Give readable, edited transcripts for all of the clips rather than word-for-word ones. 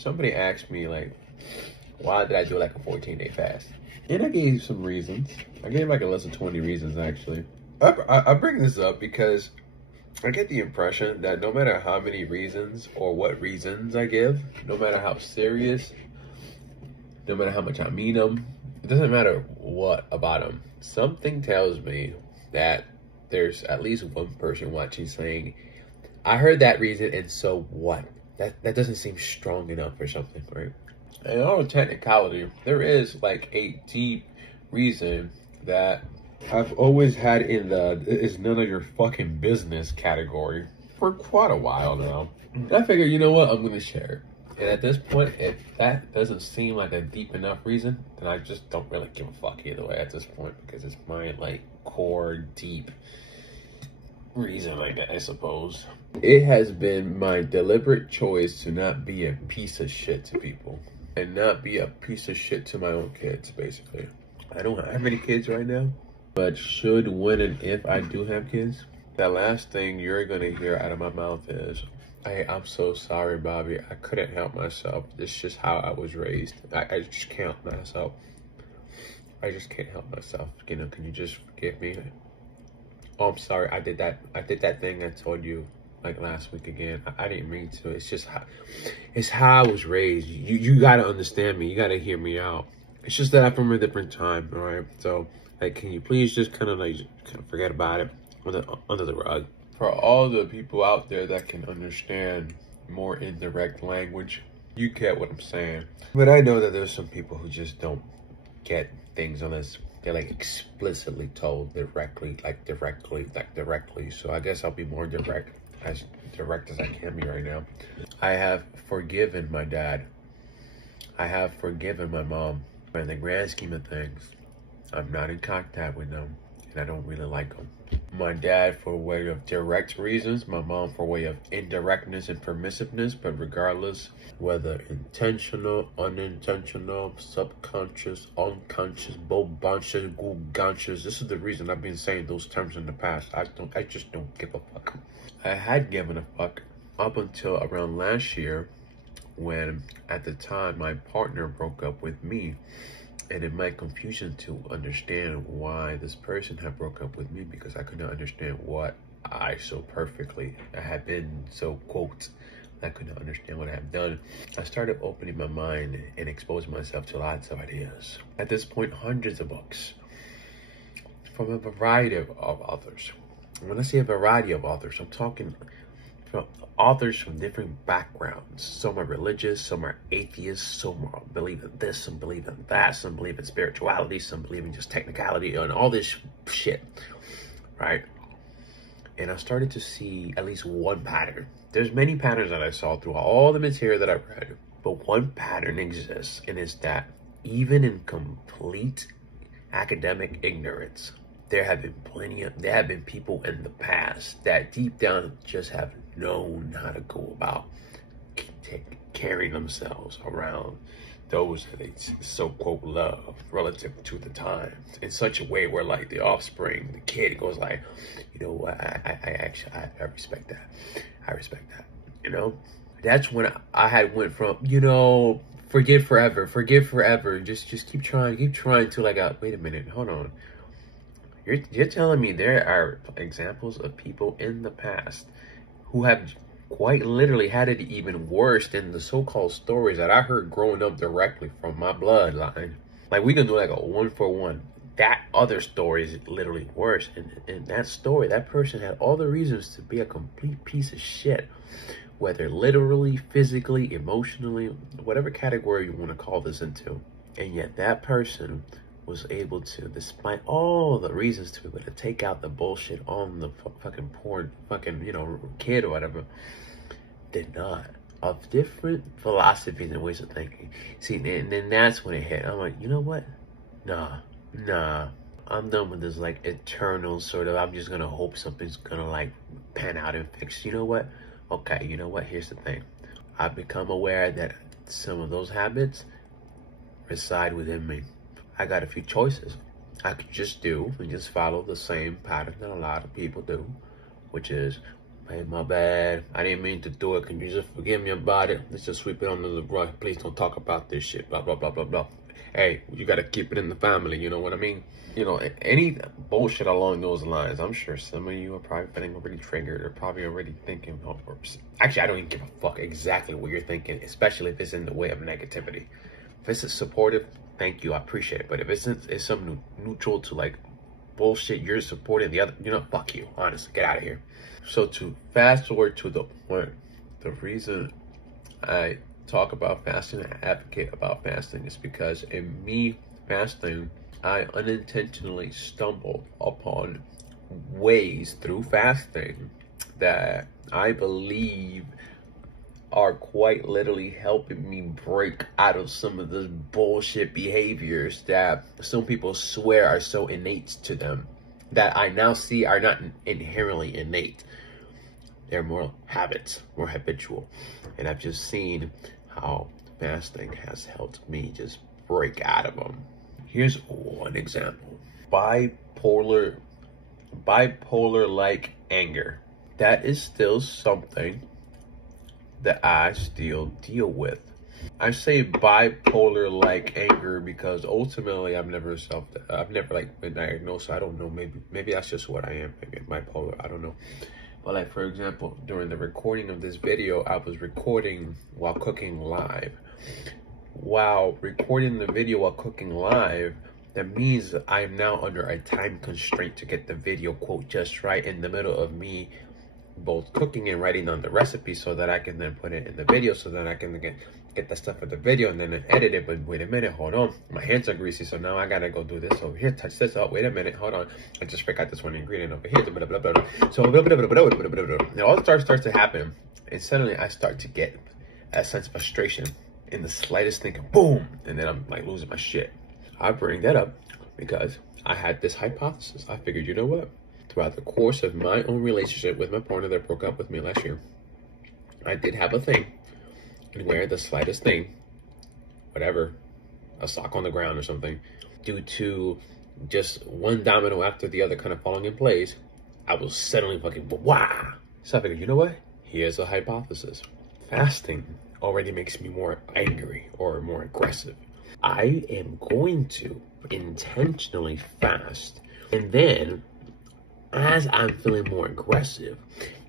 somebody asked me, like, why did I do like a 14-day fast? And I gave some reasons. I gave like a list of 20 reasons, actually. I bring this up because I get the impression that no matter how many reasons or what reasons I give, no matter how serious, no matter how much I mean them, it doesn't matter what about them. Something tells me that there's at least one person watching saying, I heard that reason, and so what? That doesn't seem strong enough or something, right? And all technicality, there is like a deep reason that I've always had in the "it's none of your fucking business" category for quite a while now. I figured, you know what, I'm gonna share it. And at this point, if that doesn't seem like a deep enough reason, then I just don't really give a fuck either way at this point, because it's my like core deep reason, like that, I suppose. It has been my deliberate choice to not be a piece of shit to people and not be a piece of shit to my own kids, basically. I don't have any kids right now, but should, when, and if I do have kids, the last thing you're gonna hear out of my mouth is, hey, I'm so sorry, Bobby. I couldn't help myself. It's just how I was raised. I just can't help myself. I just can't help myself. You know, can you just forgive me? Oh, I'm sorry. I did that thing I told you like last week again. I didn't mean to. It's just how I was raised. You gotta understand me. You gotta hear me out. It's just that I'm from a different time, all right? So, like, can you please just kind of forget about it under the rug? For all the people out there that can understand more indirect language, you get what I'm saying. But I know that there's some people who just don't get things unless they're like explicitly told directly. So I guess I'll be more direct as I can be right now. I have forgiven my dad. I have forgiven my mom. But in the grand scheme of things, I'm not in contact with them, and I don't really like them. My dad for way of direct reasons, my mom for way of indirectness and permissiveness, but regardless, whether intentional, unintentional, subconscious, unconscious, bobancious, gugantious, this is the reason I've been saying those terms in the past. I just don't give a fuck. I had given a fuck up until around last year, when at the time my partner broke up with me. And in my confusion to understand why this person had broke up with me, because I could not understand what I had been so quote, I could not understand what I had done. I started opening my mind and exposing myself to lots of ideas. At this point, hundreds of books from a variety of authors. When I say a variety of authors, I'm talking from authors from different backgrounds. Some are religious, some are atheists, some believe in this, some believe in that, some believe in spirituality, some believe in just technicality and all this shit, right? And I started to see at least one pattern. There's many patterns that I saw through all the material that I read, but one pattern exists, and it's that even in complete academic ignorance, there have been people in the past that deep down just have known how to go about carrying themselves around those that they so quote love relative to the time in such a way where like the offspring, the kid goes like, you know what, I respect that. I respect that. You know, that's when I had went from, you know, forgive forever, just keep trying to like, wait a minute, hold on. You're telling me there are examples of people in the past who have quite literally had it even worse than the so-called stories that I heard growing up directly from my bloodline. Like, we can do like a 1-for-1. That other story is literally worse. And in that story, that person had all the reasons to be a complete piece of shit, whether literally, physically, emotionally, whatever category you want to call this into. And yet that person was able to, despite all the reasons to be able to take out the bullshit on the fucking poor fucking, you know, kid or whatever, did not. Of different philosophies and ways of thinking. See, and then that's when it hit. I'm like, you know what? Nah. I'm done with this, like, eternal sort of, I'm just gonna hope something's gonna, like, pan out and fix. You know what? Okay, you know what? Here's the thing. I've become aware that some of those habits reside within me. I got a few choices. I could just do and just follow the same pattern that a lot of people do, which is Hey, my bad. I didn't mean to do it. Can you just forgive me about it? Let's just sweep it under the rug. Please don't talk about this shit. Blah, blah, blah, blah, blah. Hey, you got to keep it in the family. You know what I mean? You know, any bullshit along those lines. I'm sure some of you are probably feeling already triggered or probably already thinking, oh, actually, I don't even give a fuck exactly what you're thinking, especially if it's in the way of negativity. If it's supportive, thank you. I appreciate it. But if it's some neutral to like bullshit you're supporting the other, you know, fuck you. Honestly, get out of here. So to fast forward to the point, the reason I talk about fasting and advocate about fasting is because in me fasting, I unintentionally stumbled upon ways through fasting that I believe are quite literally helping me break out of some of the bullshit behaviors that some people swear are so innate to them, that I now see are not inherently innate. They're more habits, more habitual. And I've just seen how fasting has helped me just break out of them. Here's one example. Bipolar-like anger. That is still something that I still deal with. I say bipolar-like anger because ultimately I've never like been diagnosed. So I don't know. Maybe that's just what I am. Maybe I'm bipolar. I don't know. But like, for example, during the recording of this video, I was recording while cooking live. While recording the video while cooking live, that means I am now under a time constraint to get the video quote just right in the middle of me both cooking and writing on the recipe so that I can then put it in the video so that I can get the stuff for the video and then edit it. But wait a minute, hold on. My hands are greasy, so now I gotta go do this over here, touch this up. Wait a minute, hold on. I just forgot this one ingredient over here. Blah, blah, blah, blah. So blah, blah, blah, blah, blah, blah, blah, blah. Now all starts to happen, and suddenly I start to get a sense of frustration in the slightest thing, boom, and then I'm like losing my shit. I bring that up because I had this hypothesis. I figured, you know what? Throughout the course of my own relationship with my partner that broke up with me last year, I did have a thing where the slightest thing, whatever, a sock on the ground or something, due to just one domino after the other kind of falling in place, I was suddenly fucking wow. So I figured, you know what? Here's a hypothesis. Fasting already makes me more angry or more aggressive. I am going to intentionally fast, and then as I'm feeling more aggressive,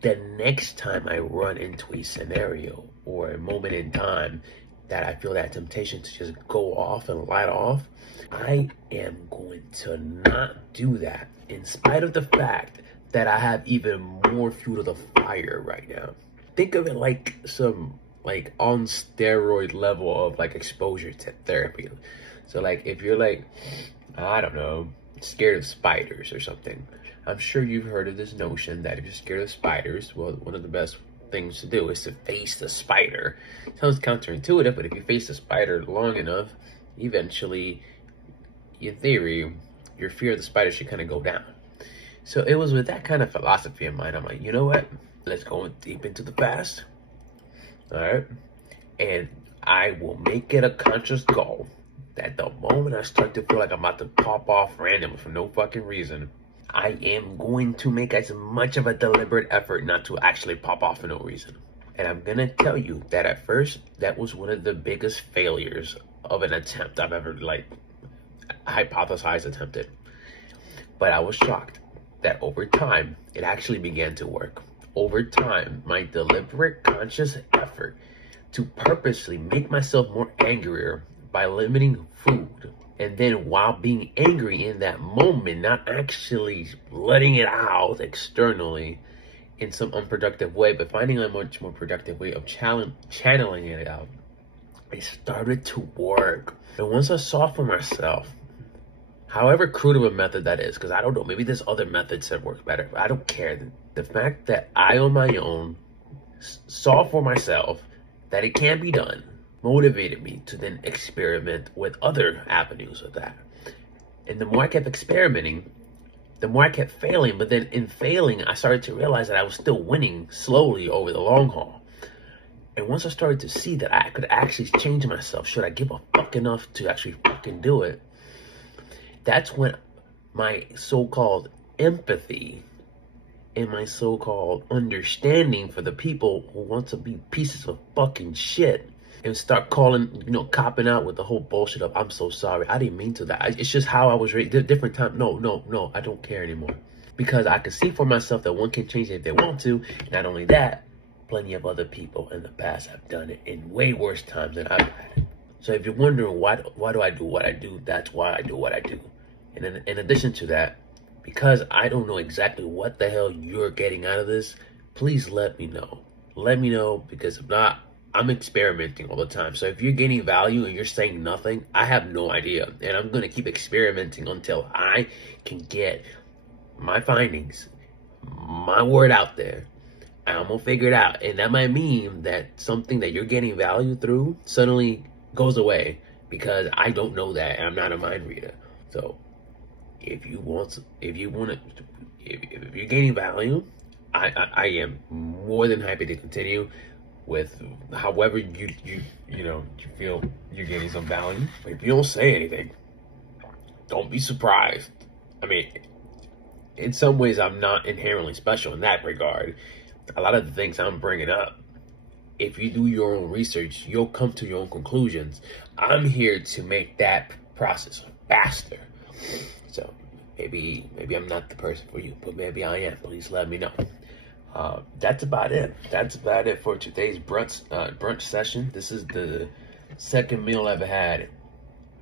the next time I run into a scenario or a moment in time that I feel that temptation to just go off and light off, I am going to not do that, in spite of the fact that I have even more fuel to the fire right now. Think of it like some like on steroid level of like exposure to therapy. So like if you're like, I don't know, scared of spiders or something, I'm sure you've heard of this notion that if you're scared of spiders, well, one of the best things to do is to face the spider. Sounds counterintuitive, but if you face the spider long enough, eventually, in theory, your fear of the spider should kind of go down. So it was with that kind of philosophy in mind, I'm like, you know what? Let's go deep into the fast. All right? And I will make it a conscious goal that the moment I start to feel like I'm about to pop off randomly for no fucking reason, I am going to make as much of a deliberate effort not to actually pop off for no reason. And I'm going to tell you that at first, that was one of the biggest failures of an attempt I've ever, like, hypothesized attempted. But I was shocked that over time, it actually began to work. Over time, my deliberate, conscious effort to purposely make myself more angrier by limiting food, and then while being angry in that moment, not actually letting it out externally in some unproductive way, but finding a much more productive way of channeling it out, it started to work. And once I saw for myself, however crude of a method that is, because I don't know, maybe there's other methods that work better, but I don't care. The fact that I on my own saw for myself that it can be done motivated me to then experiment with other avenues of that. And the more I kept experimenting, the more I kept failing. But then in failing, I started to realize that I was still winning slowly over the long haul. And once I started to see that I could actually change myself, should I give a fuck enough to actually fucking do it, that's when my so-called empathy and my so-called understanding for the people who want to be pieces of fucking shit and start calling, copping out with the whole bullshit of, I'm so sorry, I didn't mean to that. It's just how I was raised. Different time. No, I don't care anymore. Because I can see for myself that one can change it if they want to. Not only that, plenty of other people in the past have done it in way worse times than I've had. So if you're wondering why do I do what I do, that's why I do what I do. And in addition to that, because I don't know exactly what the hell you're getting out of this, please let me know. Let me know, because if not, I'm experimenting all the time. So if you're getting value and you're saying nothing, I have no idea. And I'm going to keep experimenting until I can get my findings, my word out there. And I'm going to figure it out. And that might mean that something that you're getting value through suddenly goes away, because I don't know that and I'm not a mind reader. So if you're gaining value, I am more than happy to continue with however you feel you're getting some value. But if you don't say anything, don't be surprised. I mean, in some ways, I'm not inherently special in that regard. A lot of the things I'm bringing up, if you do your own research, you'll come to your own conclusions. I'm here to make that process faster. So maybe I'm not the person for you, but maybe I am. Please let me know. That's about it. That's about it for today's brunch session. This is the second meal I've had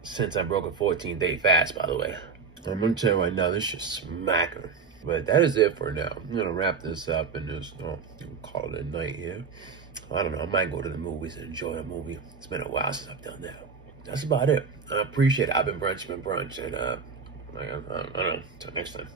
since I broke a 14-day fast, by the way. I'm gonna tell you right now, this shit's smacking. But that is it for now. I'm gonna wrap this up and just call it a night here. I don't know, I might go to the movies and enjoy a movie. It's been a while since I've done that. That's about it. I appreciate it. I've been Brunch, and I don't know, until next time.